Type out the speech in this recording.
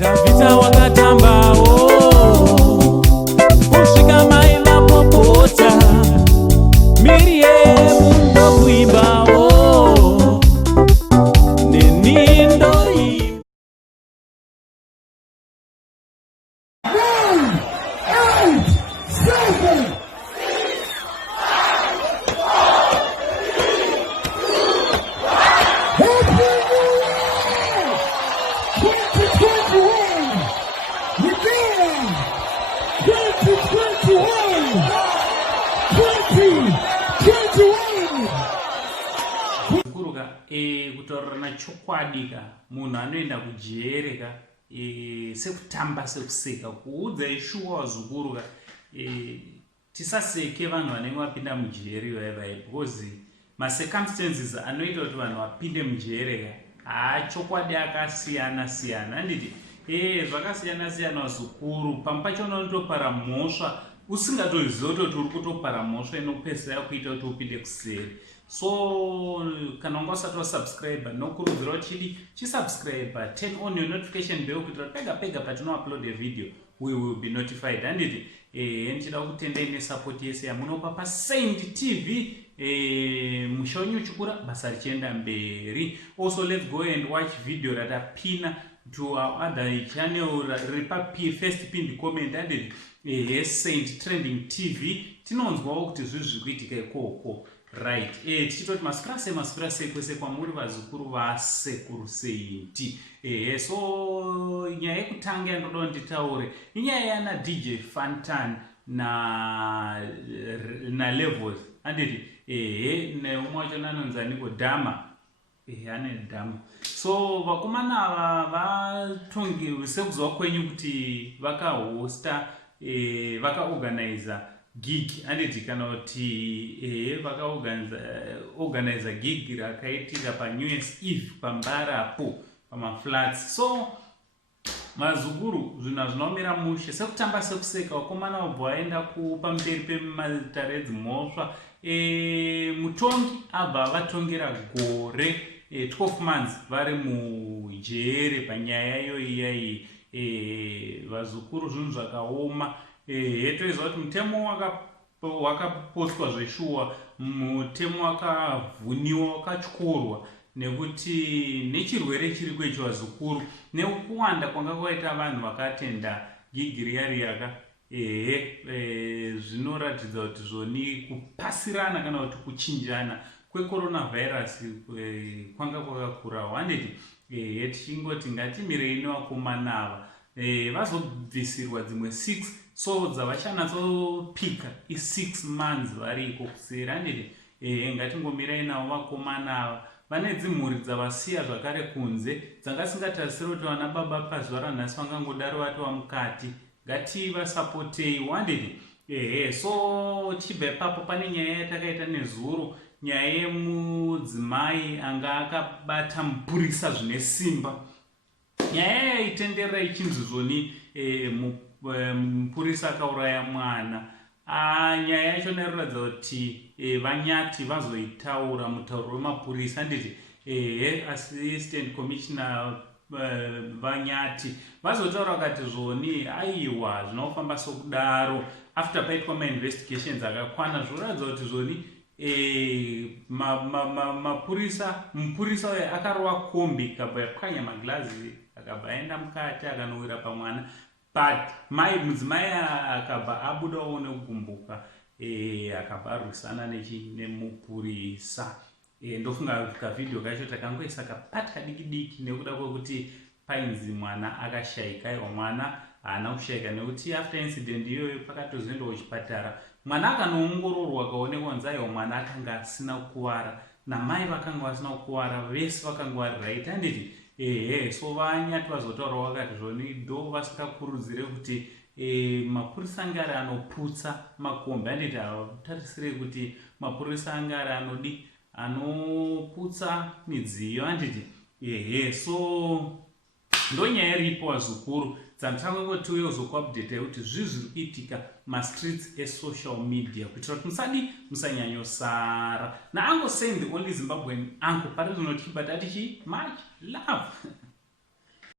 Davita wakatambao kusvika maila popota Miriam ndo kuimbao neni ndo imba. Kutorana chokwadika munhu anoenda kujereka sekutamba sekuseka kuudza ishuwa wazukuruka tisaseke vanhu vanenge vapinda mujeri vaivai because macircumstances anoita kuti vanhu vapinde mujereka chokwadi akasiyana siyana anditi zvakasiyana siyana wazukuru pamwe pacho unotopara mhosva usingatoziva kuti uri kutopara mhosva inopedzisa kuita kuti upinde kuseri. So kana unga usati wasubscribe nokurudzira kuti chisubscribe, turn on your notification bell kuitira pega pega patino upload a video we will be notified. Anditi ndichida kutendai nesupport yese yamunopa paSaint TV mushonyu chikura basa richienda mberi. Also let's go and watch video ratapina to our other channel ripa first pinned comment anditi Saint Trending TV tinonzwawo kuti zvizvi kuitika ikoko. Right, tichitoti masipurase kwese kwamuri vazukuru vasekuru Saint. So nyaya yekutanga yandoda nditaure inyaya yana DJ Fantan na Levels anditi neumwe wacho anonzi aniko Dama ane Dama. So vakomana ava vatongi sekuziva kwenyu kuti vakahosta vakaorganiza gig anditi kana kuti vakaorganiza gig rakaitira paNew Year's Eve pambarapo pamaflats. So mazukuru zvinhu zvinomira mushe sekutamba sekuseka vakomana vabva vaenda pamberi pematare edzimhosva mutongi abva vatongera gore 12 months vari mujere panyaya iyoyi vazukuru zvinhu zvakaoma. Toiziva kuti mutemo wakapostwa zveshuwa, mutemo wakavhuniwa wakatyorwa nekuti nechirwere chiri kwecho vazukuru nekuwanda kwanga kwaita vanhu vakatenda gigi riyaka zvinoratidza kuti zvoni kupasirana kana kuti kuchinjana kwecoronavirus kwanga kwakakurawo. Handiti tichingoti ngatimirei nevakomana ava vazobvisirwa dzimwe 6 so dzavachanyatsopika i6 months variko kuseri. Handiti ngatingomirai navo vakomana ava vane dzimhuri dzavasiya zvakare kunze dzangasingatarisiri kuti vana baba pazuva ranhasi vangangodaro vatova mukati, ngativasapotei. Handiti so tichibva ipapo pane nyaya yatakaita nezuro, nyaya yemudzimai anga akabata mupurisa zvine simba. Nyaya yaitenderera ichinzi zvoni mupurisa akauraya mwana. Nyaya yacho inoratidza kuti vanyati vazoitaura mutauro wemapurisa. Handiti assistant commissioner vanyati vazotaura vakati zvoni aiwa zvinofamba sokudaro after paitwa mainvestigations akakwana zvoratidza kuti zvoni mupurisa uyu akarova kombi akabva yapwanya maglazi akabva aenda mukati akanowira pamwana, but mudzimai akabva abudawo nekugumbuka akabva arwisana nemupurisa. Ndofunga kavidhio kacho takangoisa kapati kadiki diki nekuda kwekuti painzi mwana akashayika. Iwa mwana haana kushayika nekuti after incident iyoyo pakatozoendawo kuchipatara mwana akanoongororwa akaonekwa kunzi aiwa mwana akanga asina kukuvara namai vakanga vasina kukuvara, vese vakanga vari right. Handiti so vanyati vazotaurawo vakati zvoni ndo vasikakurudzire kuti mapurisa anga ari anoputsa makombi. Handiti havatarisire kuti mapurisa anga ari anodi anoputsa midziyo. Handiti so ndonyaya iripo vazukuru dzanditangotiwe kuzokuupdate yekuti zviri kuitika mastreets esocial media kuitira kuti musanyanyosara naango saying the only Zimbabwean uncle pari zvinotichibata tichi much love.